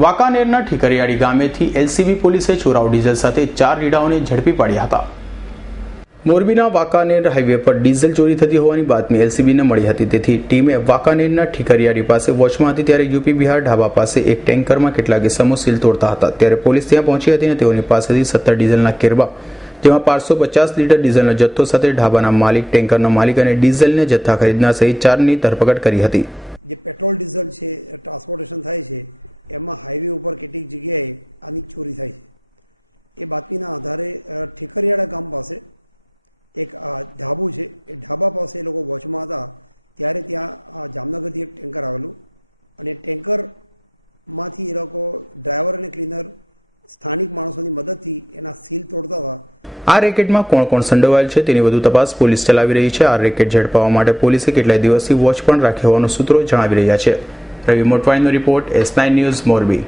વાંકાનેરના ઠીકરિયાળી ગામેથી LCB પોલીસે ચોરાવ diesel સાથે 4 રીડાઓને ઝડપી પાડ્યા હતા। મોરબીના વાંકાનેર હાઈવે પર ડીઝલ ચોરી થતી હોવાની બાતમી એલસીબીને મળી હતી, તેથી ટીમે વાંકાનેરના ઠીકરિયાળી પાસે વોચમાં હતી ત્યારે યુપી બિહાર ઢાબા પાસે એક ટેન્કરમાં કેટલાક ઇસમો સીલ તોડતા હતા, ત્યારે પોલીસ ત્યાં પહોંચી હતી અને તેઓની પાસેથી 17 ડીઝલના કેરબા, જેમાં 550 લીટર ડીઝલનો જથ્થો સાથે ઢાબાના માલિક, ટેન્કરનો માલિક અને ડીઝલના જથ્થા ખરીદનાર સહિત 4ની ધરપકડ કરી હતી। આ રેકેટમાં કોણ કોણ સંડોવાયેલ છે તેની વધુ તપાસ પોલીસ ચલાવી રહી છે। આ રેકેટ ઝડપવા માટે પોલીસે કેટલાય દિવસથી વોચ પણ રાખી હોવાનું સૂત્રો જણાવી રહ્યા છે। રવિ મોટવાણીનો રિપોર્ટ, S9 ન્યૂઝ, મોરબી।